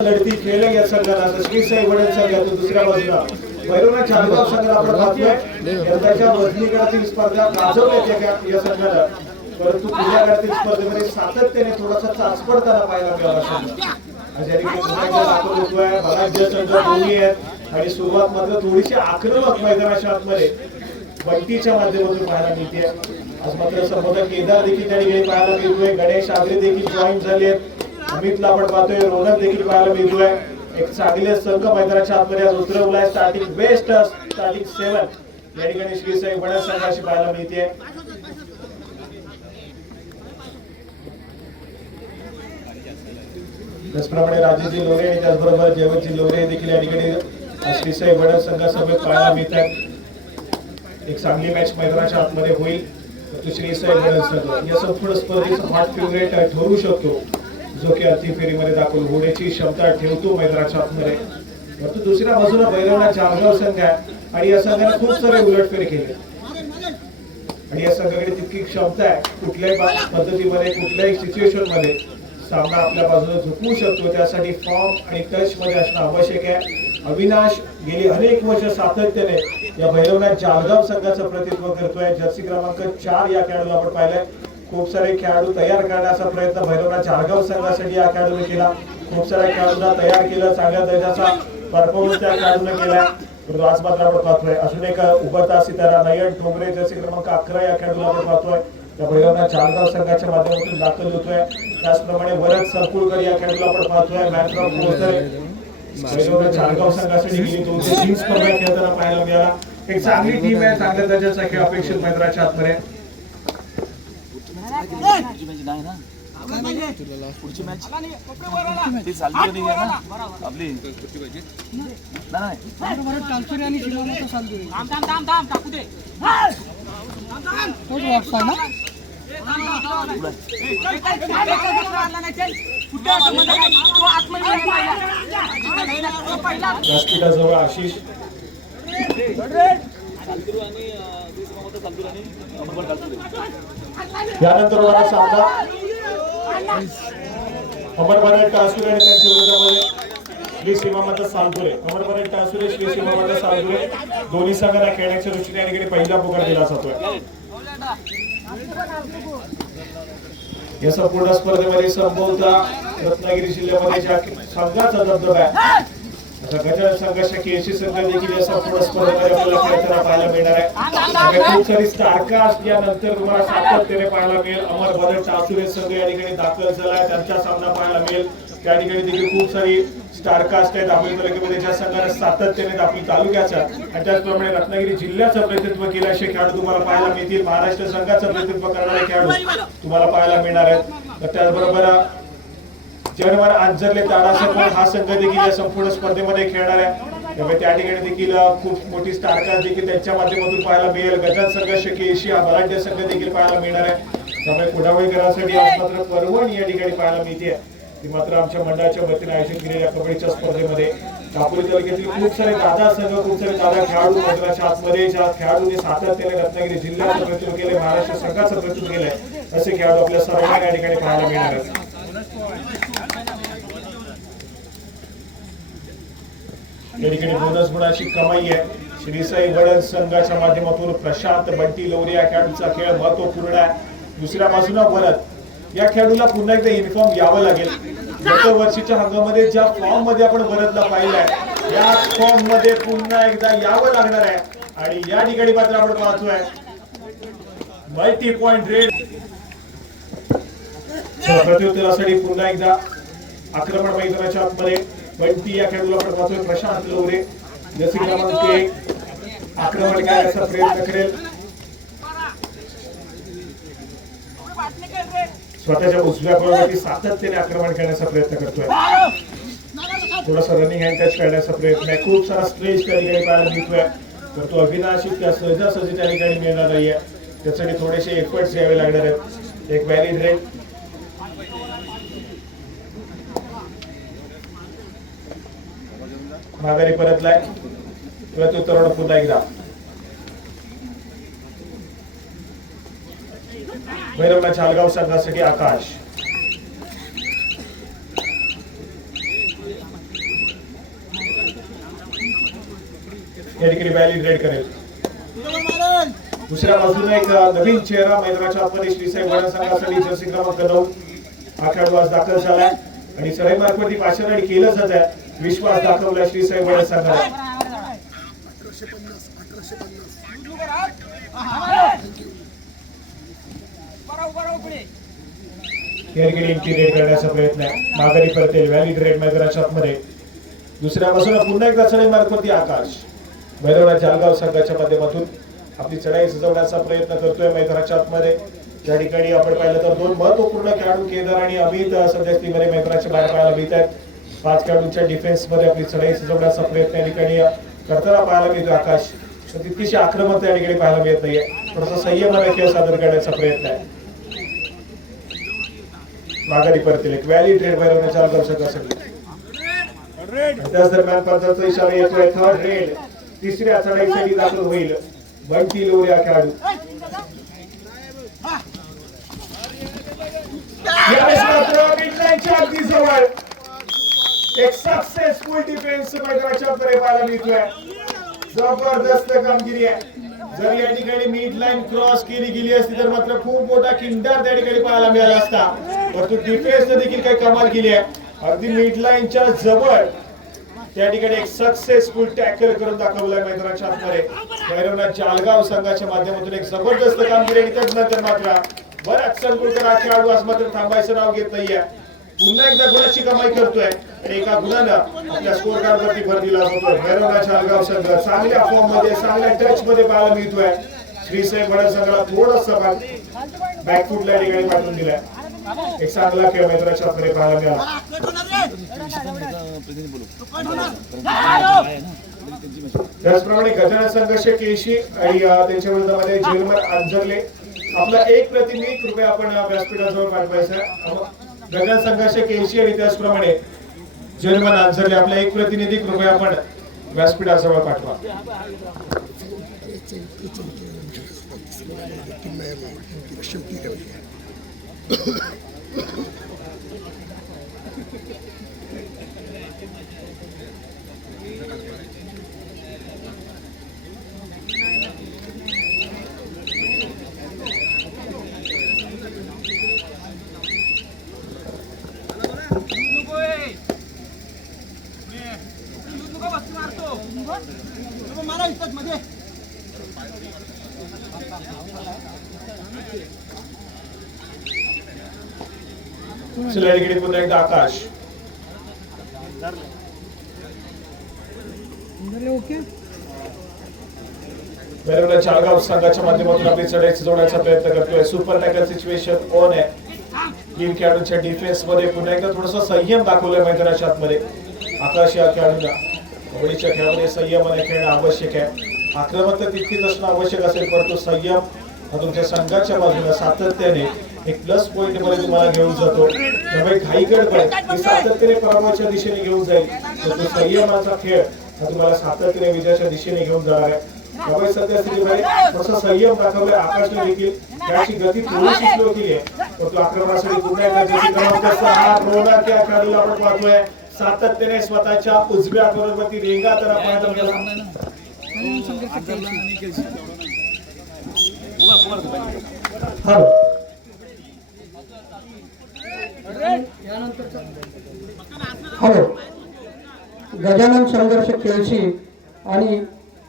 लढती खेळल्या या संघाला श्री साई वडील संघातून दुसऱ्या बाजूला भैरवनाथ चालगाव संघाला आपण पाहतोय यंदाच्या वजनी गटातील स्पर्धा गाजवल्या या संघाला, परंतु पुढल्या गटातील स्पर्धेमध्ये सातत्याने थोडासा चाचपडताना पाहायला मिळाला. बलाढ्य संघ दोन्ही आहेत आणि सुरुवात मात्र थोडीशी आक्रमक मैदानाच्या आतमध्ये बंटीच्या माध्यमातून पाहायला मिळते. आज मात्र संबोधक केदार देखील त्या ठिकाणी पाहायला मिळतोय. गणेश आगरे देखील जॉईन झाले आहेत. अमितला आपण पाहतोय. रोनक देखील पाहायला मिळतोय. एक चांगले संघ मैदानाच्या आतमध्ये आज उतरवलाय. स्टार्टिंग बेस्ट स्टार्टिंग 7 या ठिकाणी श्री साई वडा संघाशी पाहायला मिळते. त्याचप्रमाणे राजेजी लोरे आणि त्याचबरोबर जयवंतजी लोरे देखील या ठिकाणी श्री साई वडा संघासोबत पाहायला मिळतात. एक चांगली मॅच मैदानाच्या आतमध्ये होईल. श्री साई वडा संघ या संपूर्ण स्पर्धेचा हॉट फेवरेट ठरू शकतो, जो की अंतिम फेरीमध्ये दाखल होण्याची क्षमता ठेवतो मैदानाच्या आतमध्ये. परंतु दुसऱ्या बाजूला भैरवनाथ चालगाव संघ आहे आणि या संघाने खूप सारे उलटफेर केले आणि या संघाकडे तितकी क्षमता आहे. कुठल्याही पद्धतीमध्ये कुठल्याही सिच्युएशन मध्ये सामना आपल्या बाजूला झुकवू शकतो. त्यासाठी फॉर्म आणि टच मध्ये असणं आवश्यक आहे. अविनाश गेली अनेक वर्ष सातत्याने या भैरवनाथ चालगाव संघाचं प्रतिनिधित्व करतोय. जर्सी क्रमांक 4 या खेळाडूला आपण पाहिलंय. खूप सारे खेळाडू तयार करण्याचा प्रयत्न भैरवनाथ चालगाव संघासाठी या खेळाडूने केला. खूप साऱ्या खेळाडूंना तयार केलं. चांगल्या दर्जाचा परफॉर्मन्स त्या खेळाडूने केलाय. परंतु आज मात्र आपण पाहतोय अजून एक उभरता सितारा नयन ठोंबरे जर्सी क्रमांक 11 या खेळाडूला आपण पाहतोय. त्या भैरवनाथ चालगाव संघाच्या माध्यमातून दाखल होतोय. त्याचप्रमाणे वरद सरकुळकर या खेळाडूला आपण पाहतोय. मॅट्रॉप पोहोचतोय. भैरवनाथ चालगाव संघासाठी गेली 203 स्पर्धा खेळताना पाहायला मिळाला. एक चांगली टीम आहे. चांगल्या दर्जाचा खेळ अपेक्षित मैदानाच्या आतमध्ये. पुढची मॅच ती चालू नाही आहे ना आपली व्यासपीठाजवळ आशिष यानंतर होणारा सामना अमरभारत टासुरे आणि त्यांच्या विरोधामध्ये श्री सीमामाता सालपुरे. अमरभारत टासुरे श्री सीमामाता सालपुरे दोन्ही संघांना खेळण्याच्या दृष्टीने आणि पहिला पुकार दिला जातोय. या संपूर्ण स्पर्धेमध्ये संभवता रत्नागिरी जिल्ह्यामध्ये ज्या संघाचा दबदबा आहे गजानन संघाच्या केसी संघ देखील या संपूर्ण स्पर्धेमध्ये आपल्याला खेळताना पाहायला मिळणार आहे. खूप सारी स्टारकास्ट यानंतर तुम्हाला सातत्याने पाहायला मिळेल. अमरभारत टासुरे संघ या ठिकाणी दाखल झालाय. त्यांचा सामना पाहायला मिळेल. त्या ठिकाणी देखील खूप सारी स्टारकास्ट आहेत दापोली तालुक्यामध्ये ज्या संघाने सातत्याने दापोली तालुक्याचा आणि त्याचप्रमाणे रत्नागिरी जिल्ह्याचं प्रतिनिधित्व केले असे खेळाडू तुम्हाला पाहायला मिळतील. महाराष्ट्र संघाचं प्रतिनिधित्व करणारे खेळाडू तुम्हाला पाहायला मिळणार आहेत. त्याचबरोबर जनवर आंजरले ताडासर हा संघ देखील या संपूर्ण स्पर्धेमध्ये खेळणार आहे. त्यामुळे त्या ठिकाणी देखील खूप मोठी स्टारकास्ट देखील त्यांच्या माध्यमातून पाहायला मिळेल. गजानन संघ शकी एशिया बलाढ्य संघ देखील पाहायला मिळणार आहे. त्यामुळे पुढावळीकरांसाठी आज मात्र पर्वणी या ठिकाणी पाहायला मिळते. ती मात्र आमच्या मंडळाच्या वतीने आयोजित केलेल्या कबड्डीच्या स्पर्धेमध्ये दापोली तालुक्यातील खूप सारे दादा संघ खूप सारे दादा खेळाडू मैदानाच्या आतमध्ये ज्या खेळाडूंनी सातत्याने रत्नागिरी जिल्ह्याचं प्रतिनिधित्व केले, महाराष्ट्र संघाचं प्रतिनिधित्व केलंय असे खेळाडू आपल्या सर्वांना या ठिकाणी पाहायला मिळणार आहेत. या ठिकाणी बोनस गुणाची कमाई आहे. श्री साई वडद संघाच्या माध्यमातून प्रशांत बंटी लोरे या खेळाडूचा खेळ महत्वपूर्ण आहे. दुसऱ्या बाजूला वरद या खेळाडूला पुन्हा एकदा युनिफॉर्म घ्यावं लागेल. गत वर्षीच्या हंगामामध्ये ज्या फॉर्म मध्ये आपण वरदला पाहिलंय या फॉर्म मध्ये पुन्हा एकदा यावं लागणार आहे आणि या ठिकाणी मात्र आपण पाहतोय मल्टी पॉइंट रेड प्रत्युत्तरासाठी पुन्हा एकदा आक्रमण मैदानाच्या आतमध्ये बंटी या खेळाडूला आपण पाहतोय. प्रशांत लोरे जसे क्रमांक 1 आक्रमण करण्याचा प्रयत्न करेल. स्वतःच्या उजव्या पायावरती सातत्याने आक्रमण करण्याचा प्रयत्न करतोय. थोडासा रनिंग हँड टच करण्याचा प्रयत्न आहे. खूप सारा स्ट्रेच त्या ठिकाणी पाहायला मिळतोय. तर तो अविनाशी त्या सहजासहजी त्या ठिकाणी मिळणार नाहीये. त्यासाठी थोडेसे एफर्ट्स घ्यावे लागणार आहेत. एक व्हॅलिड रेट माघारी परतलाय. प्रत्युत्तर पुन्हा एकदा भैरवनाथ चालगाव संघासाठी आकाश या ठिकाणी व्हॅली रेड करेल. दुसऱ्या बाजूला एक नवीन चेहरा मैदानाच्या आतमध्ये श्रीसाई वडा संघासाठी जर्सी क्रमांक 9 हा खेळाडू आज दाखल झालाय आणि सराई मार्फत भाषण आणि केलं जात आहे. विश्वास दाखवला श्रीसाई वडा संघाला. रेड करण्याचा प्रयत्न आहे. माघारी परतेल व्हॅली रेड मैदानाच्या आतमध्ये. दुसऱ्या बाजूला पुन्हा एकदा चढाई मार्फत आकाश भैरवनाथ जालगाव संघाच्या माध्यमातून आपली चढाई सजवण्याचा प्रयत्न करतोय मैदानाच्या आतमध्ये. त्या ठिकाणी आपण पाहिलं तर दोन महत्वपूर्ण खेळाडू केदार आणि अमित सध्या स्थितीमध्ये मैदानाच्या बाहेर पाहायला मिळत आहेत. 5 खेळाडूंच्या डिफेन्स मध्ये आपली चढाई सजवण्याचा प्रयत्न या ठिकाणी करताना पाहायला मिळतो. आकाश तितकीशी आक्रमक त्या ठिकाणी पाहायला मिळत नाहीये. थोडासा संयमाने खेळ सादर करण्याचा प्रयत्न आहे. माघारी परतील एक व्हॅली रेड भैरवनाथ जालगाव संघासाठी. त्याच दरम्यान पंचाचा इशारा येतोय. थर्ड रेड तिसऱ्या चढाईसाठी दाखल होईल बंटी लोरिया खेळाडू. अगदी जवळ एक सक्सेसफुल डिफेन्स मैदानाच्या आतमध्ये पाहायला मिळतोय. जबरदस्त कामगिरी आहे. जर या ठिकाणी मिड लाईन क्रॉस केली गेली असती तर मात्र खूप मोठा किंडार त्या ठिकाणी पाहायला मिळाला असता. परंतु डिफेन्सने देखील काही कमाल केली आहे. अगदी मिड लाईनच्या जवळ त्या ठिकाणी एक सक्सेसफुल टॅकल करून दाखवलाय मैदानाच्या आतमध्ये. भैरवनाथ जालगाव संघाच्या माध्यमातून एक जबरदस्त कामगिरी आणि त्यानंतर मात्र बराच संकुलकर हा खेळाडू आज मात्र थांबायचं नाव घेत नाहीये. पुन्हा एकदा गुणाची कमाई करतोय आणि एका गुणानं आपल्या स्कोर कार्ड वरती भर दिला जातोय. भैरवनाथ जालगाव संघ चांगल्या फॉर्म मध्ये चांगल्या टच मध्ये पाहायला मिळतोय. श्रीसाई वडा संघाला थोडासा बॅकफुटला या ठिकाणी पाठवून दिलाय. एक चांगला खेळ मैदानाच्या आतमध्ये पाहायला मिळाला. त्याचप्रमाणे गजानन संघर्ष केशी आणि त्यांच्या विरोधामध्ये जेलमर अंजरले आपला एक प्रतिनिधी कृपया आपण व्यासपीठाजवळ पाठवायचा. गजानन संघर्ष केशी आणि त्याचप्रमाणे जेलमर अंजरले आपला एक प्रतिनिधी कृपया आपण व्यासपीठाजवळ पाठवा. पुन्हा एकदा आकाश भैरवनाथ जालगाव संघाच्या माध्यमातून आपली चढाई सजवण्याचा प्रयत्न करतोय. सुपर टॅकल सिच्युएशन ऑन आहे. 3 खेळाडूंच्या डिफेन्स मध्ये पुन्हा एकदा थोडासा संयम दाखवलाय मैदानाच्या आतमध्ये. आकाश या खेळाडूंना कबड्डीच्या खेळामध्ये संयमाने खेळणं आवश्यक आहे. आक्रमकता तितकीच असणं आवश्यक असेल परंतु संयम हा तुमच्या संघाच्या बाजूला सातत्याने एक प्लस पॉइंट मध्ये तुम्हाला घेऊन जातो. त्यामुळे घाई गडबड सातत्याने पराभवाच्या दिशेने घेऊन जाईल. तर तो संयमाचा खेळ हा तुम्हाला सातत्याने विजयाच्या दिशेने घेऊन जाणार आहे. त्यामुळे सध्या स्थितीमध्ये थोडासा संयम दाखवलाय. आकाशने देखील त्याची गती थोडीशी स्लो केली आहे. परंतु आक्रमणासाठी पुन्हा एकदा जर्सी क्रमांक 6 रोना त्या खेळाडूला आपण पाहतोय सातत्याने स्वतःच्या उजव्या कॉर्नरवरती रेंगाळताना पाहायला मिळाला. हॅलो, गजानन संघर्ष केळशी आणि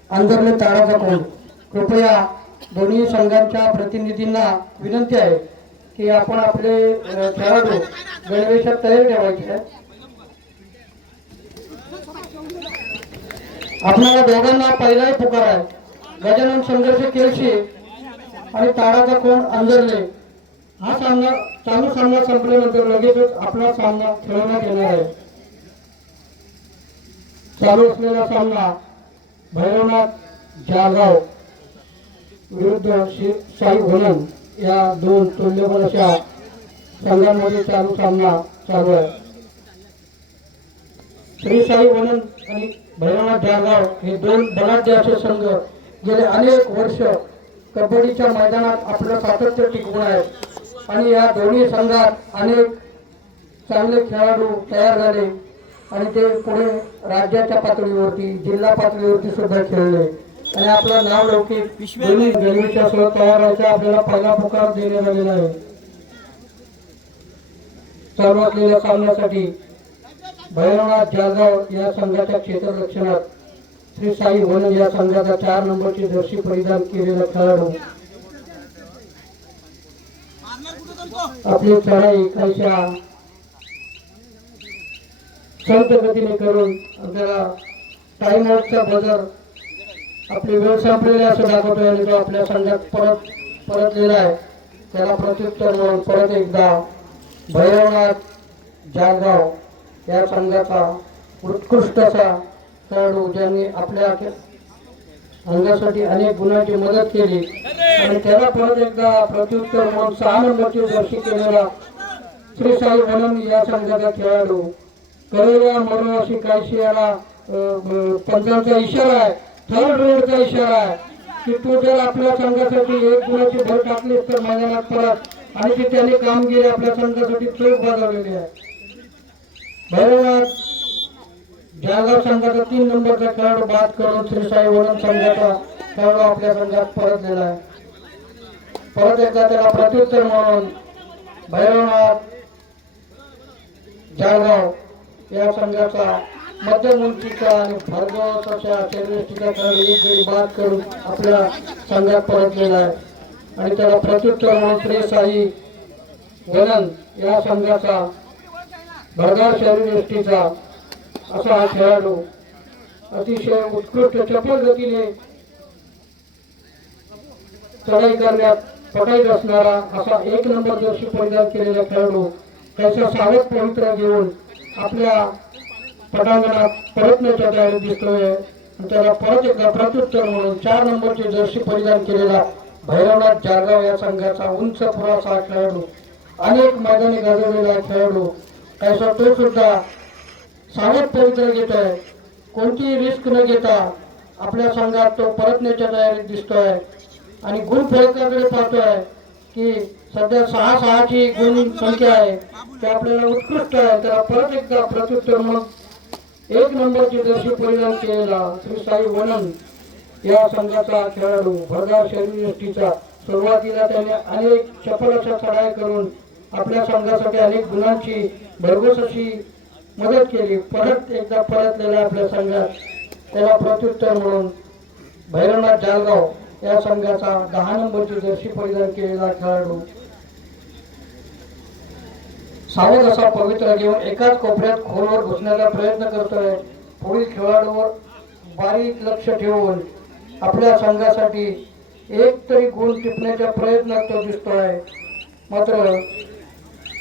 अंधरले ताराचा कोण, कृपया दोन्ही संघांच्या प्रतिनिधींना विनंती आहे की आपण आपले खेळाडू गणवेशात तयार ठेवायचे आहेत. आपल्याला दोघांना पहिलाही पुकार आहे. गजानन संघर्ष केळशी आणि ताराचा कोण अंधरले हा सामना चालू सामना संपल्यानंतर लगेचच आपला सामना खेळवण्यात येणार आहे. चालू असलेला सामना भैरवनाथ जालगाव विरुद्ध साई वनन या 2 तुल्यबळ अशा संघांमध्ये चालू सामना चालू आहे. श्री साई वनन आणि भैरवनाथ जालगाव हे 2 बलाढ्य असे संघ गेले अनेक वर्ष कबड्डीच्या मैदानात आपलं सातत्य टिकवून आहेत आणि या दोन्ही संघात अनेक चांगले खेळाडू तयार झाले. आणि ते पुढे राज्याच्या पातळीवरती जिल्हा पातळीवरती सुद्धा खेळले आणि आपलं नाव लौकिक दोन्ही रेल्वेच्या सोबत तयार व्हायचा आपल्याला पहिला पुकार देण्यात आलेला आहे. चालू असलेल्या सामन्यासाठी भैरवनाथ जाधव या संघाच्या क्षेत्ररक्षणात श्री साई वनन या संघाचा 4 नंबरची जर्सी परिधान केलेला खेळाडू आपली चढाई काहीशा संत गतीने करून त्याला टाइम आउटचा बजर आपली वेळ संपलेली असं दाखवतोय आणि तो आपल्या संघात परतलेला आहे. त्याला प्रत्युत्तर म्हणून परत एकदा भैरवनाथ जाधव या संघाचा उत्कृष्ट असा खेळाडू ज्यांनी आपल्या संघासाठी अनेक गुणांची मदत केली आणि त्याला परत एकदा प्रत्युत्तर म्हणून 6 नंबरची जर्सी केलेला श्री साई वनन या संघाचा खेळाडू करेला मरो अशी काहीशी याला पंचांचा इशारा आहे. थर्ड रेडचा इशारा आहे की तू जर आपल्या संघासाठी 1 गुणाची भर टाकलीस तर मैदानात परत आणि ती त्याने कामगिरी आपल्या संघासाठी चोख बजावलेली आहे. भैरवनाथ जाधव संघाचा 3 नंबरचा खेळाडू बाद करून श्री साई वनन संघाचा खेळाडू आपल्या संघात परतलेला आहे. परत एकदा त्याला प्रत्युत्तर म्हणून भैरवनाथ जाधव या संघाचा मध्यम उंचीचा आणि भरघोस अशा शरीरयष्टीचा खेळाडू एक गडी बाद करून आपल्या संघात परतलेला आहे आणि त्याला प्रत्युत्तर म्हणून श्री साई वनन या संघाचा भरघोस शरीरयष्टीचा असा हा खेळाडू अतिशय उत्कृष्ट चपळ गतीने चढाई करण्यात पटाईत असणारा असा 1 नंबर जर्सी परिधान केलेला खेळाडू त्याचा सावध पवित्र घेऊन आपल्या पटांगणात परतण्याच्या तयारी दिसतोय. त्याला परत एकदा प्रत्युत्तर म्हणून 4 नंबरची जर्सी परिधान केलेला भैरवनाथ जाधव या संघाचा उंच पुराचा खेळाडू अनेक मैदानी गाजवलेला खेळाडू त्याचा तो सुद्धा सावध पवित्र घेत आहे. कोणतीही रिस्क न घेता आपल्या संघात तो परतण्याच्या तयारीत दिसतोय आणि गुण फलकाकडे पाहतोय की सध्या 6-6ची गुण संख्या आहे ते आपल्याला उत्कृष्ट आहे. त्याला परत एकदा प्रत्युत्तर म्हणून 1 नंबरची जर्सी परिधान केलेला श्री साई वनन या संघाचा खेळाडू भरदार शरीरयष्टीचा सुरुवातीला त्याने अनेक चपळ अशा चढाई करून आपल्या संघासाठी अनेक गुणांची भरघोस अशी मदत केली. परत एकदा परतलेला आपल्या संघात त्याला प्रत्युत्तर म्हणून भैरवनाथ जाधव या संघाचा 10 नंबरची जर्सी परिधान केलेला खेळाडू सावध असा पवित्र घेऊन एकाच कोपऱ्यात खोलवर घुसण्याचा प्रयत्न करतोय. पुढील खेळाडूवर बारीक लक्ष ठेवून आपल्या संघासाठी एक तरी गुण टिपण्याच्या प्रयत्नात तो दिसतोय. मात्र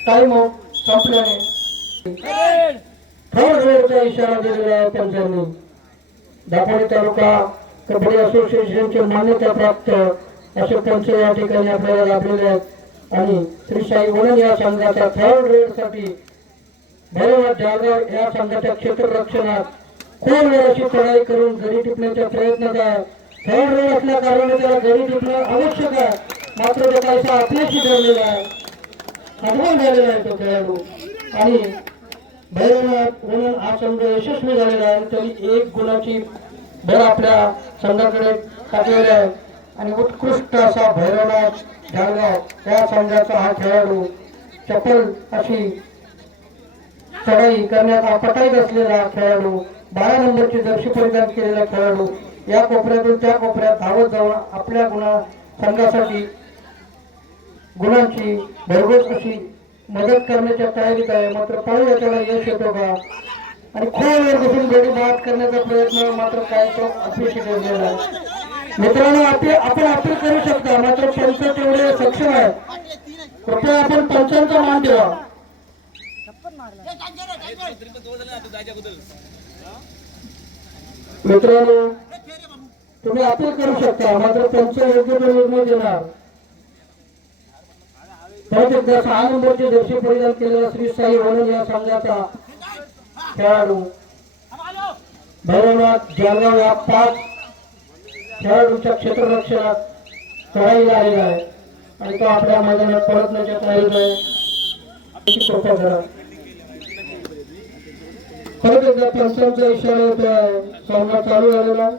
टाइम आउट संपल्याने थर्ड रेडचा इशारा दिलेला आहे पंचांनी. दापोली तालुका कबड्डी असोसिएशनचे मान्यता प्राप्त असे पंच या ठिकाणी आपल्याला लाभलेले आहेत आणि श्री साई वनन या संघाच्या थर्ड रेडसाठी भैरवनाथ जाधव या संघाच्या क्षेत्ररक्षणात खोलवर अशी चढाई करून गडी टिपण्याच्या प्रयत्नात आहे. थर्ड रेड असल्या कारणाने त्याला गडी टिपणं आवश्यक आहे. मात्र तो काहीसा आपल्याशी ठरलेला आहे अडवून झालेला आहे तो खेळाडू आणि भैरवनाथ वनन हा संघ यशस्वी झालेला आहे. तरी 1 गुणाची भर आपल्या संघाकडे टाकलेला आहे आणि उत्कृष्ट असा भैरवनाथ जाधव या संघाचा हा खेळाडू चपल अशी चढाई करण्यात पटाईत असलेला खेळाडू 12 नंबरची जर्सी परिधान केलेला खेळाडू या कोपऱ्यातून त्या कोपऱ्यात धावत जाऊन आपल्या संघासाठी गुणांची भरघोस अशी मदत करण्याच्या तयारीत आहे. मात्र पाहूया त्याला यश येतो का आणि खोलवर बसून गडी बाद करण्याचा प्रयत्न मात्र काय तो अपयशी ठरलेला आहे. मित्रांनो आपण अपील करू शकता मात्र पंच तेवढे सक्षम आहे. कृपया आपण पंचांचा मान ठेवा. मित्रांनो तुम्ही अपील करू शकता मात्र पंच योग्य तो निर्णय देणार. परत एकदा 6 नंबरची जर्सी परिधान केलेला श्री साई वनन या संघाचा खेळाडू भैरवनाथ जाधव या 5 खेळाडूच्या क्षेत्ररक्षणात चढाईला आलेला आहे आणि तो आपल्या मैदानात परतण्याच्या तयारीत आहे. कृपा करा. परत एकदा पंचांचा इशारा येतोय. सामना चालू झालेला आहे.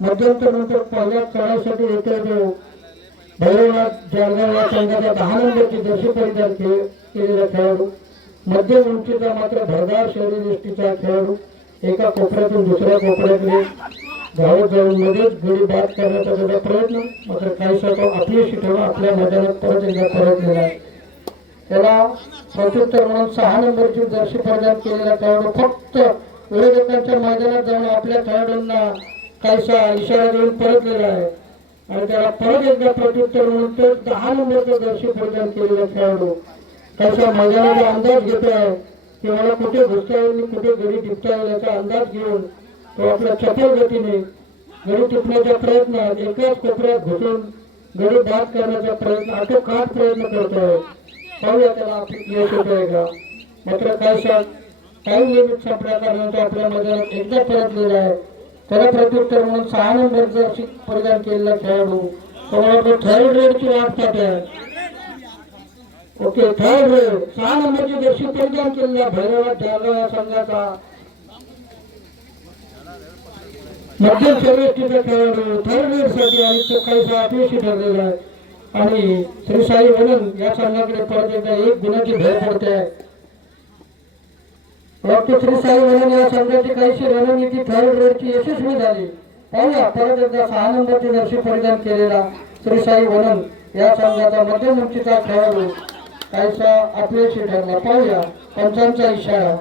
मध्यंतर पहिल्या चढाईसाठी येते जो भैरवनाथ जळगाव या संघाच्या 10 नंबरची जर्सी परिधान केलेला खेळाडू, मध्यम उंचीचा मात्र भरदार शरीरयष्टीचा खेळाडू एका कोपऱ्यातून दुसऱ्या कोपऱ्याकडे धावत जाऊन मध्येच गडी बाद करण्याचा त्याचा प्रयत्न, मात्र काहीसा तो आपलीशी ठेवून आपल्या मैदानात परत एकदा परतलेला आहे. त्याला प्रत्युत्तर म्हणून 6 नंबरची जर्सी परिधान केलेला खेळाडू फक्त विरोधकांच्या मैदानात जाऊन आपल्या खेळाडूंना काहीसा इशारा देऊन परतलेला आहे आणि त्याला परत एकदा प्रत्युत्तर म्हणून तो 10 नंबरचा जर्सी परिधान केलेला खेळाडू काहीसा मैदानाचा अंदाज घेतो आहे की मला कुठे घुसता येईल, कुठे गडी टिपता येईल याचा अंदाज घेऊन तो आपल्या चपल गतीने गडी टिपण्याचा प्रयत्न, एकाच कोपऱ्यात घुसून गडी बाद करण्याचा प्रयत्न, आटोकाट प्रयत्न करतोय. पाहूया त्याला यश येतोय का. मात्र काही लिमिट संपल्या कारणाने आपल्या मैदानात एकदा परतलेला आहे. त्याला प्रत्युत्तर म्हणून 6 नंबर जर्सी परिधान केलेला खेळाडू तो थर्ड रेडची वाट पाहत आहे. ओके, थर्ड रेड 6 नंबरची जर्सी परिधान केलेला भैरवनाथ जळगाव या संघाचा मध्यम शरीरयष्टीचा खेळाडू थर्ड रेड साठी आणि तो काहीसा अपयशी ठरलेला आहे आणि श्री साई वनन या संघाकडे परत एकदा 1 गुणाची भर पडते आहे. डॉक्टर श्री साई वनन या संघाची काहीशी रणनीती थर्ड रेडची यशस्वी झाली. पाहूया परत एकदा 6 नंबरची जर्सी परिधान केलेला श्री साई वनन या संघाचा मध्यम उंचीचा खेळाडू काहीसा अपयशी ठरला. पाहूया पंचांचा इशारा.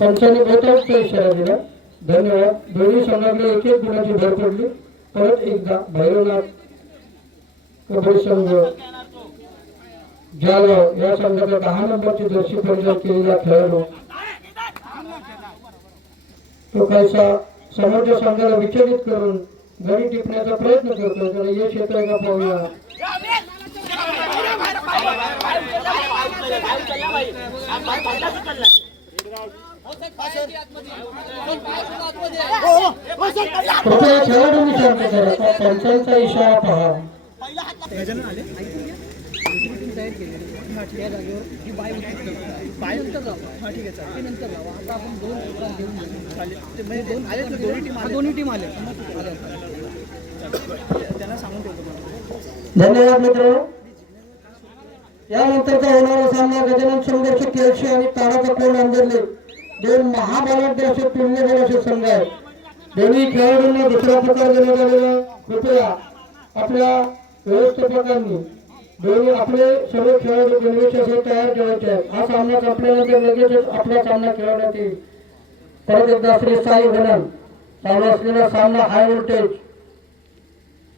पंचांनी बोटाचा इशारा दिला. धन्यवाद. दोन्ही संघाकडे 1-1 गुणाची भर पडली. परत एकदा भैरवनाथ कबड्डी संघ जळगाव या संघाचा 10 नंबरची जर्सी परिधान केलेला खेळाडू तो काहीसा समोरच्या संघाला विचलित करून गडी टिपण्याचा प्रयत्न करतो. त्याला यश येतोय का पाहूया. खेळाडूंनी शांत करा. पंचांचा इशारा पहा. धन्यवाद मित्र. यानंतरचा होणारा सामना गजानन संघर्ष केळशी आणि ताराचा कोण अंजरले 2 महाभारत तुल्यबळ संघ आहेत. दोन्ही खेळाडूंना दुसरा प्रकार देण्यात आलेला. कृपया आपल्या व्यवस्थापकांनी दोन्ही आपले सर्व खेळाडू गणवेशासह तयार ठेवायचे आहेत. हा सामना संपल्यानंतर लगेचच आपला सामना खेळवण्यात येईल. परत एकदा श्री साई वनन चालू असलेला सामना हाय व्होल्टेज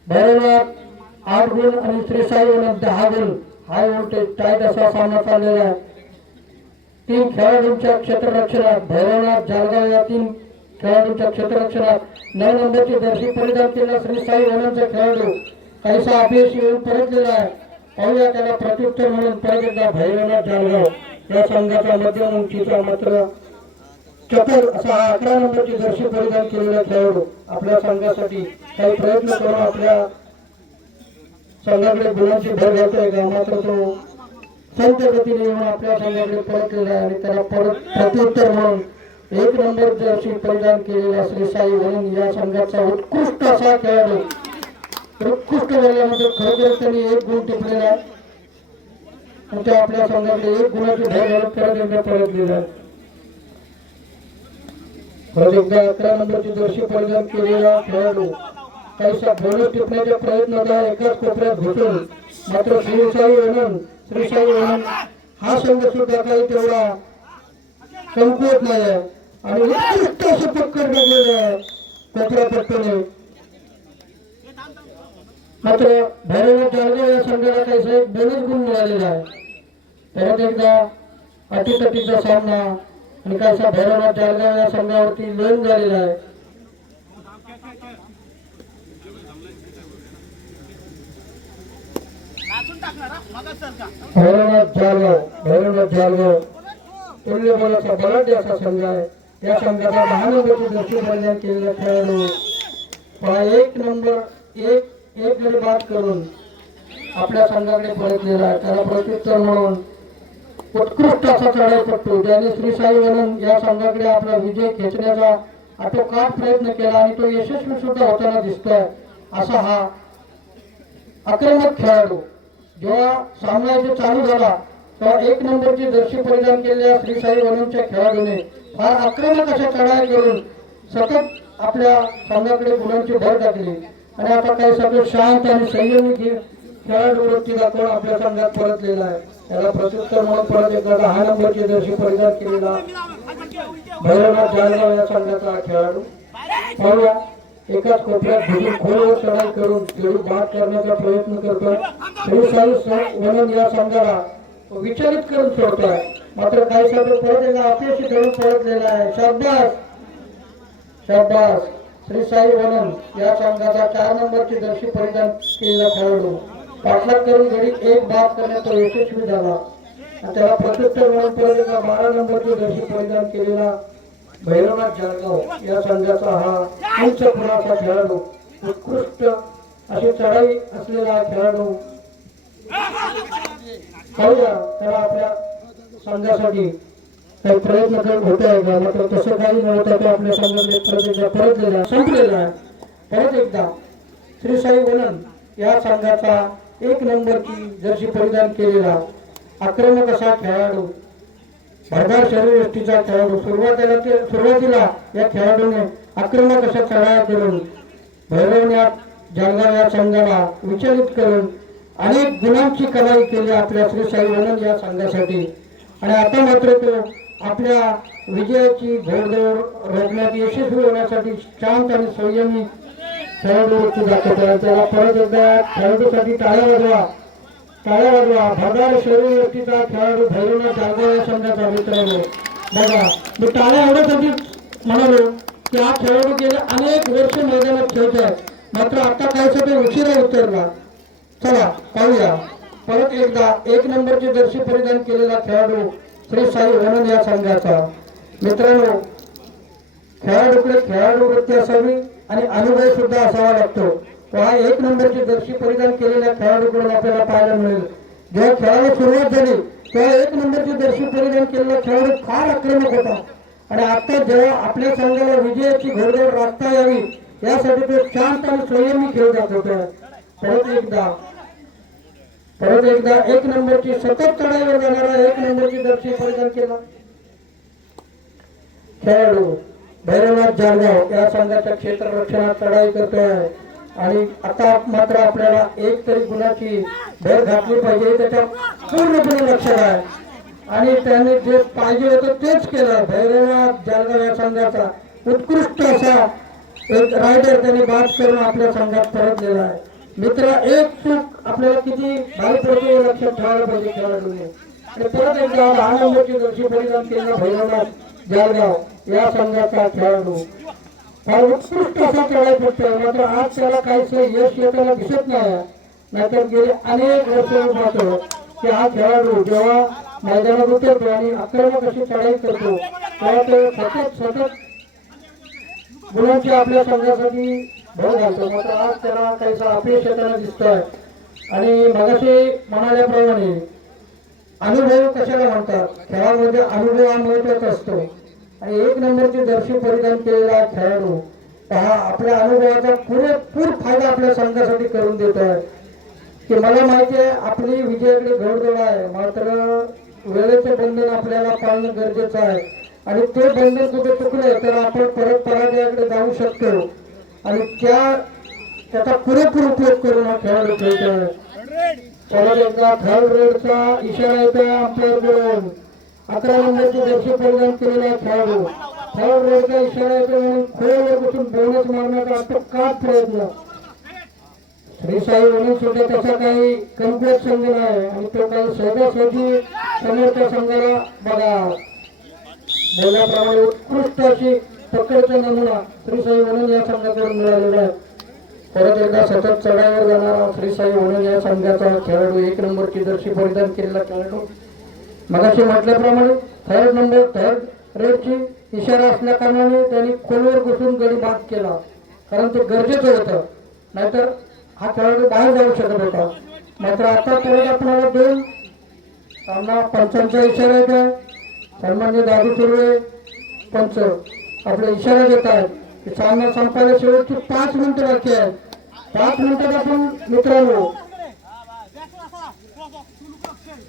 भैरवनाथ 8 गुण आणि श्री साई वनन 10 गुण हाय व्होल्टेज टाईट असा सामना चाललेला आहे. 3 खेळाडूंच्या क्षेत्ररक्षणात भैरवनाथ जळगाव या 3 खेळाडूंच्या क्षेत्ररक्षणात 9 नंबरची जर्सी परिधान केलेला श्री साई वननचा खेळाडू काहीसा अपयशी येऊन परतलेला आहे. पाहूया त्याला प्रत्युत्तर म्हणून परत एकदा भैरवनाथ जळगाव या संघाचा मध्यम उंचीचा मात्र चतुर असा 11 नंबरची जर्सी परिधान केलेला खेळाडू आपल्या संघासाठी काही प्रयत्न करून आपल्या संघाकडे गुणांची भर घालतोय का. मात्र तो संत गतीने येऊन आपल्या संघाकडे परतलेला आहे आणि त्याला परत प्रत्युत्तर म्हणून 1 नंबर जर्सी परिधान केलेला श्री साई वनन या संघाचा उत्कृष्ट असा खेळाडू उत्कृष्ट झाल्यामध्ये खरोखर त्यांनी 1 गुण टिपलेला आहे आणि तो आपल्या संघाकडे 1 गुणाची भर घालत परत एकदा परतलेला आहे. परत एकदा 11 नंबरची जर्सी परिधान केलेला खेळाडू काहीसा बोनस टिपण्याचा प्रयत्न होता एकाच कोपऱ्यात घुसून. मात्र श्री साई वनन हा संघ सुद्धा काही तेवढा कमकुवत नाही आहे आणि उत्कृष्ट असं पक्कड टाकलेलं आहे कोपऱ्या पट्टीने. मात्र भैरवनाथ जळगाव या संघाला काहीसा 1 बोनस गुण मिळालेला आहे. परत एकदा अटीतटीचा सामना आणि काहीसा भैरवनाथ जळगाव या संघावरती लोन झालेला आहे. भैरवनाथ जळगाव तुल्यबळाचा बलाढ्य असा संघ आहे. या संघाचा 10 नंबरची जर्सी परिधान केलेला खेळाडू 1 नंबर 1 गडी बाद करून आपल्या संघाकडे परतलेला आहे. त्याला प्रत्युत्तर म्हणून उत्कृष्ट असा चढाईपट्टू ज्याने श्री साई वनम या संघाकडे आपला विजय खेचण्याचा आटोकाट प्रयत्न केला आणि तो यशस्वी सुद्धा होताना दिसतोय असा हा आक्रमक खेळाडू. जेव्हा सामना इथे चालू झाला तेव्हा 1 नंबरची जर्सी परिधान केलेल्या श्री साई वनमच्या खेळाडूने फार आक्रमक अशा चढाई करून सतत आपल्या संघाकडे गुणांची भर टाकली आणि आता काही सगळं शांत आणि संयमी खेळाडू वृत्ती दाखवून आपल्या संघात परतलेला आहे. त्याला प्रत्युत्तर म्हणून परत एकदा 10 नंबरची जर्सी परिधान केलेला भैरवनाथ जालगाव या संघाचा खेळाडू. पाहूया एकाच कोपऱ्यात भुजून खोलवर चढाई करून खेळू बाद करण्याचा प्रयत्न करतोय. श्री साई वनम या संघाला विचलित करून सोडतोय. मात्र काही सगळं परत एकदा अपयशी खेळून परतलेला आहे. शाबास शाबास. श्री साई वनम या संघाचा 4 नंबरची जर्सी परिधान केलेला खेळाडू पाठलाग करून गडी 1 बाद करण्यात तो यशस्वी झाला. त्याला प्रत्युत्तर म्हणून परत एकदा 12 नंबरची जर्सी परिधान केलेला भैरवनाथ जालगाव या संघाचा हा उंच खुराचा खेळाडू उत्कृष्ट अशी चढाई असलेला खेळाडू. पाहूया त्याला आपल्या संघासाठी काही प्रयत्न करत होत आहे का. मात्र तसं काही न होता तो आपल्या संघाकडे परतलेला संपलेला आहे. परत एकदा श्री साई वनम या संघाचा 1 नंबरची जर्सी परिधान केलेला आक्रमक असा खेळाडू भरदार शरीरयष्टीचा खेळाडू. सुरुवातीला या खेळाडूने आक्रमक अशा चढाया करून भैरवनाथ जालगाव या संघाला विचलित करून अनेक गुणांची कमाई केली आपल्या श्री साई वनम या संघासाठी. आणि आता मात्र तो आपल्या विजयाची घोडदौड रोखण्यात यशस्वी होण्यासाठी शांत आणि संयमी खेळाडू दाखवतो. त्याला परत एकदा खेळाडूसाठी टाळ्या वाजवा टाळ्या वाजवा. भरदार शरीरयष्टीचा खेळाडू भैरवनाथ जालगाव या संघाचा मित्रांनो. बघा मी टाळ्या एवढ्यासाठी म्हणालो की हा खेळाडू गेले अनेक वर्ष मैदानात खेळत आहे. मात्र आता कायसाठी उशिरा उतरला. चला पाहूया परत एकदा 1 नंबरची जर्सी परिधान केलेला खेळाडू श्री साई वनम या संघाचा. मित्रांनो खेळाडूकडे खेळाडू वृत्ती असावी आणि अनुभव सुद्धा असावा लागतो. हा 1 नंबरची जर्सी परिधान केलेल्या खेळाडूकडून आपल्याला पाहायला मिळेल. जेव्हा खेळाला सुरुवात झाली तेव्हा 1 नंबरची जर्सी परिधान केलेला खेळाडू फार आक्रमक होता आणि आता जेव्हा आपल्या संघाला विजयाची घोडदौड राखता यावी यासाठी तो शांत आणि संयमी खेळ दाखवतोय. परत एकदा 1 नंबरची सतत चढाईवर जाणारा 1 नंबरची जर्सी परिधान केला खेळाडू भैरवनाथ जालगाव या संघाच्या क्षेत्ररक्षणात चढाई करतोय. आणि आता मात्र आपल्याला एक तरी गुणाची भर घातली पाहिजे त्याच्या पूर्णपणे लक्षात आहे आणि त्याने जे पाहिजे होतं तेच केलं. भैरवनाथ जालगाव या संघाचा उत्कृष्ट असा एक रायडर त्याने बाद करून आपल्या संघात परतलेला आहे. मित्र एक चूक आपल्याला किती भारी पडते लक्षात ठेवायला पाहिजे खेळाडूने. आणि परत एकदा 10 नंबरची जर्सी परिधान केलेला भैरवनाथ जालगाव या संघाचा खेळाडू फार उत्कृष्ट असा चढाई करतोय. मात्र आज त्याला काहीच यश येताना दिसत नाही. नाहीतर गेले अनेक वर्ष पाहतो की हा खेळाडू जेव्हा मैदानात उतरतो आणि आक्रमक अशी चढाई करतो तेव्हा तो सतत गुणांची आपल्या संघासाठी भर घालतो. मात्र आज त्याला काहीसा अपयश येताना दिसतोय. आणि मगाशी म्हणाल्याप्रमाणे अनुभव कशाला म्हणतात. खेळामध्ये अनुभव हा महत्वाचा असतो आणि 1 नंबरची जर्सी परिधान केलेला खेळाडू हा आपल्या अनुभवाचा पुरेपूर फायदा आपल्या संघासाठी करून देत आहे. की मला माहिती आहे आपली विजयाकडे घोडदौड आहे मात्र वेळेचे बंधन आपल्याला पाळणं गरजेचं आहे आणि ते बंधन कुठे चुकले तर आपण परत पराजयाकडे जाऊ शकतो आणि त्याचा पुरेपूर उपयोग करून हा खेळाडू खेळतोय. परत एकदा थर्ड रेडचा इशारा येतोय आपल्याकडून. 11 नंबरची जर्सी परिधान केलेला खेळाडू थर्ड रेडचा इशारा येतो म्हणून खोल बसून बोनस मारण्याचा अटोकाट प्रयत्न. श्री साई वनम सुद्धा तसा काही कमकुवत संघ नाही आणि तो काही सहजासहजी समोरच्या संघाला बघा बोलल्याप्रमाणे उत्कृष्ट अशी पकडचा नमुना श्री साई वनम या संघाकडून मिळालेला आहे. परत एकदा सतत चढाईवर जाणारा श्री साई वनम या संघाचा खेळाडू 1 नंबरची जर्सी परिधान केलेला खेळाडू. मगाशी म्हटल्याप्रमाणे थर्ड रेडची इशारा असल्या कारणाने त्यांनी खोलवर घुसून गडी बाद केला कारण ते गरजेचं होतं. नाहीतर हा खेळाडू बाहेर जाऊ शकत होता. मात्र आता परत आपल्याला 2 सामना पंचांचा इशारा येत आहे. सन्माननीय दादू सुर्वे पंच आपले इशारा देत आहेत की सामना संपायला शेवटची 5 मिनिटं बाकी आहेत. 5 मिनिटात आपण मित्रांनो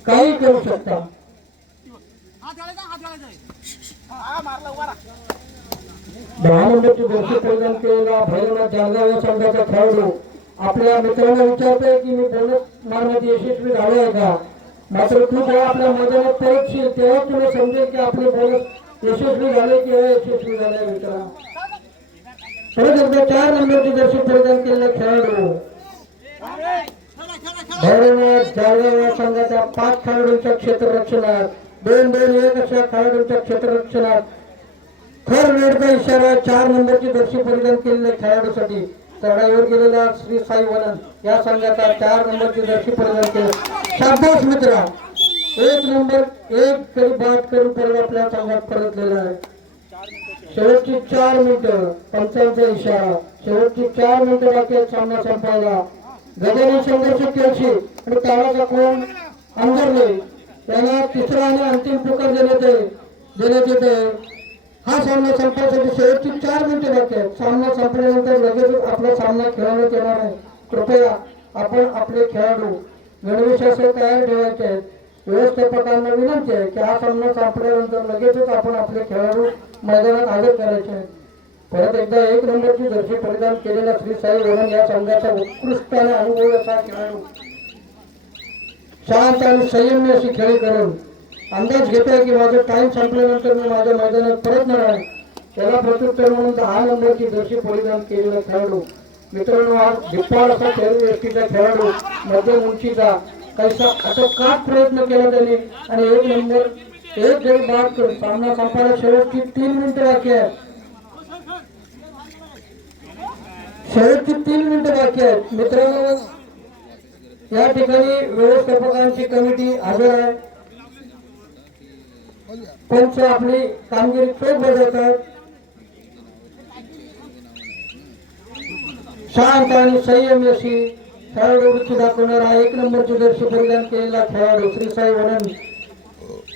काही करू शकता. दहा नंबरची जर्सी परिधान केलेला भैरवनाथ जळगाव या संघाचा खेळाडू आपल्या मित्रांना विचारतोय की मी बोनस मारण्यात यशस्वी झालो आहे का. मात्र तू जेव्हा आपल्या मैदानात पोहोचशील तेव्हा तुला समजेल की आपले बोनस यशस्वी झाले की अयशस्वी झाले. मित्रांनो परत एकदा 4 नंबरची जर्सी परिधान केलेला खेळाडू भैरवनाथ जळगाव या संघाच्या 5 खेळाडूंच्या क्षेत्ररक्षणात 2-2-1 अशा खेळाडूंच्या क्षेत्ररक्षणात खर वेळचा इशारा 4 नंबरची जर्सी परिधान केलेल्या खेळाडूसाठी. चढाईवर गेलेला श्री साई वनन या संघाचा 4 नंबरची जर्सी परिधान केली. शाबास मित्रा, 1 नंबर 1 करी बाद करून परत आपल्या संघात परतलेला आहे. शेवटची 4 मिनिटं पंचांचा इशारा. शेवटची 4 मिनिटं बाकी आहेत सामना संपायला. गजानन संघर्ष केलशी आणि तालाचा कोण अंगरले त्यांना तिसरा आणि अंतिम पुकार देण्यात येते. हा सामना संपण्यासाठी शेवटची 4 मिनिटे बाकी आहेत. सामना संपल्यानंतर लगेच आपला सामना खेळवण्यात येणार आहे. कृपया आपण आपले खेळाडू गणवेशासह तयार ठेवायचे आहेत. व्यवस्थापकांना विनंती आहे की हा सामना संपल्यानंतर लगेचच आपण आपले खेळाडू मैदानात हजर करायचे आहेत. परत एकदा 1 नंबरची जर्सी परिधान केलेला श्री साई वनन या संघाचा उत्कृष्ट आणि अनुभवी असा खेळाडू शांत आणि संयमी अशी खेळी करून अंदाज घेतोय की माझं टाइम संपल्यानंतर मी माझ्या मैदानात परतणार आहे. त्याला प्रत्युत्तर म्हणून 10 नंबरची जर्सी परिधान केलेला खेळाडू. मित्रांनो आज धिप्पाड असा खेळू व्यक्तीचा खेळाडू मध्यम उंचीचा कैसा अटोकाट प्रयत्न केला त्याने आणि 1 नंबर 1 गडी बाद करून सामना संपायला शेवटची 3 मिनिटं बाकी आहेत. शेवटची 3 मिनिटं बाकी आहेत. मित्रांनो या ठिकाणी व्यवस्थापकांची कमिटी हजर आहे. पंच आपली कामगिरी चोख बजावतात. शांत आणि संयमी अशी खेळाडू वृत्ती दाखवणारा 1 नंबरची जर्सी परिधान केलेला खेळाडू श्री साई वनन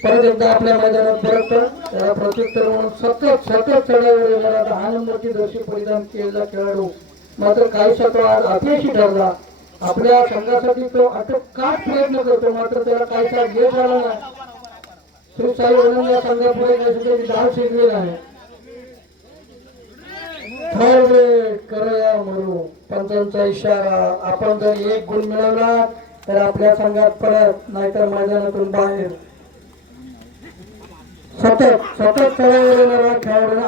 परत एकदा आपल्या मैदानात परततो. त्याला प्रत्युत्तर म्हणून सतत चढाईवर येणारा 10 नंबरची जर्सी परिधान केलेला खेळाडू मात्र काहीसा तो आज अपयशी ठरला. आपल्या संघासाठी तो अटोकाट प्रयत्न करतो मात्र त्याला काहीसा यश आला नाही. श्री साई वनन या संघापुढे काहीतरी धाव शिकलेला आहे. करूया म्हणू पंचांचा इशारा. आपण जर 1 गुण मिळवला तर आपल्या संघात परत नाहीतर मैदानातून बाहेर. सतत चढाईवर येणारा खेळाडू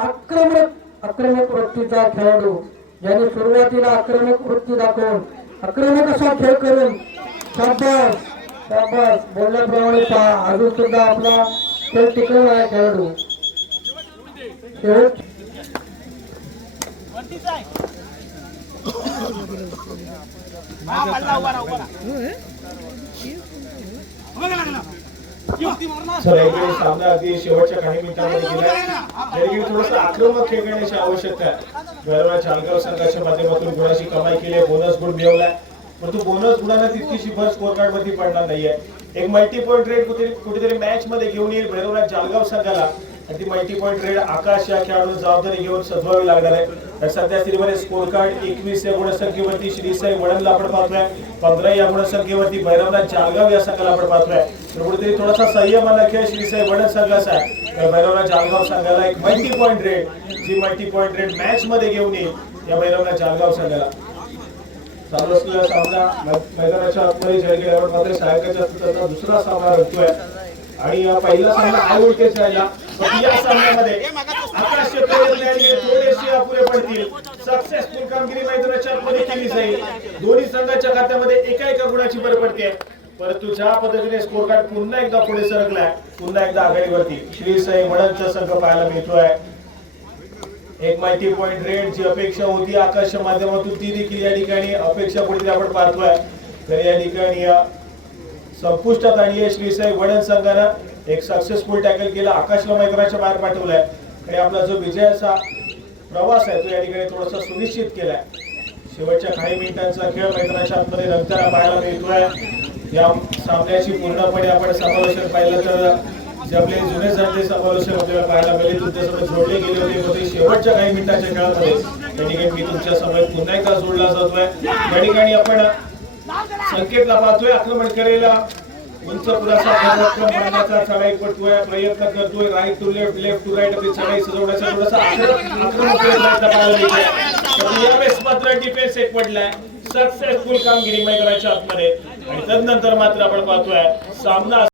आक्रमक वृत्तीचा खेळाडू ज्याने सुरुवातीला आक्रमक वृत्ती दाखवून आक्रमक असा खेळ करून शाबास बोलल्याप्रमाणे पहा अजून सुद्धा आपला खेळ टिकवला आहे खेळाडू. शेवट सामना अगदी शेवटच्या काही मिनिटांमध्ये गेला. थोडंसं आक्रमक खेळ खेळण्याची आवश्यकता आहे. भैरवनाथ जळगाव संघाच्या माध्यमातून गुणाची कमाई केली आहे. बोनस गुण मिळवलाय परंतु बोनस गुणांना तितकीशी भर स्कोर कार्ड मध्ये पडणार नाहीये. एक मल्टी पॉइंट रेड कुठेतरी मॅच मध्ये घेऊन येईल भैरवनाथ जळगाव संघाला आणि ती मल्टी पॉइंट रेड आकाश या खेळाडूला जबाबदारी घेऊन सजवावी लागणार आहे. सध्या स्थितीमध्ये स्कोर कार्ड 21 या गुणसंख्येवरती श्री साई वननला आपण पाहतोय. 15 या गुणसंख्येवरती भैरवनाथ जळगाव या संघाला आपण पाहतोय. तर कुठेतरी थोडासा संयमाला खेळ श्री साई वनन संघाचा आहे. भैरवनाथ जळगाव संघाला एक मल्टी पॉइंट रेड जी मल्टी पॉइंट रेड मॅच मध्ये घेऊन येईल या भैरवनाथ जळगाव संघाला. चालू असलेला सामना मैदानाच्या आतमध्ये जय गेल्यावर मात्र सायंकाळच्या दुसरा सामना रंगतोय आणि पहिला सामना आयवोल्टेज राहिला. या सामन्यामध्ये आकाश थोडेसे अपुरे पडतील. सक्सेसफुल कामगिरी मैदानाच्या आतमध्ये केली जाईल. दोन्ही संघाच्या खात्यामध्ये एका गुणाची भर पडते. परंतु ज्या पद्धतीने स्कोर कार्ड पुन्हा एकदा पुढे सरकलाय पुन्हा एकदा आघाडीवरती श्री साई वननचा संघ पाहायला मिळतोय. एक मल्टी पॉइंट रेड जी अपेक्षा होती आकाशच्या माध्यमातून ती देखील या ठिकाणी अपेक्षा कुठेतरी आपण पाहतोय. तर या ठिकाणी संपुष्टात आणली श्री साई वनन संघानं एक सक्सेसफुल टॅकल केला. आकाशला मैदानाच्या बाहेर पाठवलाय आणि आपला जो विजयाचा प्रवास आहे तो या ठिकाणी थोडासा सुनिश्चित केलाय. शेवटच्या काही मिनिटांचा खेळ मैदानाच्या आतमध्ये रंगताना पाहायला मिळतोय. या सामन्याची पूर्णपणे आपण समालोचन पाहिलं तर जे आपले जुने जाणते समालोचक आपल्याला पाहायला मिळेल तुमच्यासोबत जोडले गेले होते पण शेवटच्या काही मिनिटाच्या खेळामध्ये या ठिकाणी मी तुमच्या समोर पुन्हा एकदा जोडला जातोय. या ठिकाणी आपण संकेतला पाहतोय आक्रमण करायला उंच पुराचा बनण्याचा चढाई करतोय प्रयत्न करतोय right to left left to right आपली चढाई सजवण्याचा थोडासा आक्रमक प्रयत्न पाहायला मिळतोय. परंतु यावेळेस मात्र डिफेन्स एक पडलाय सक्सेसफुल कामगिरी मैदानाच्या आतमध्ये आणि तदनंतर मात्र आपण पाहतोय सामना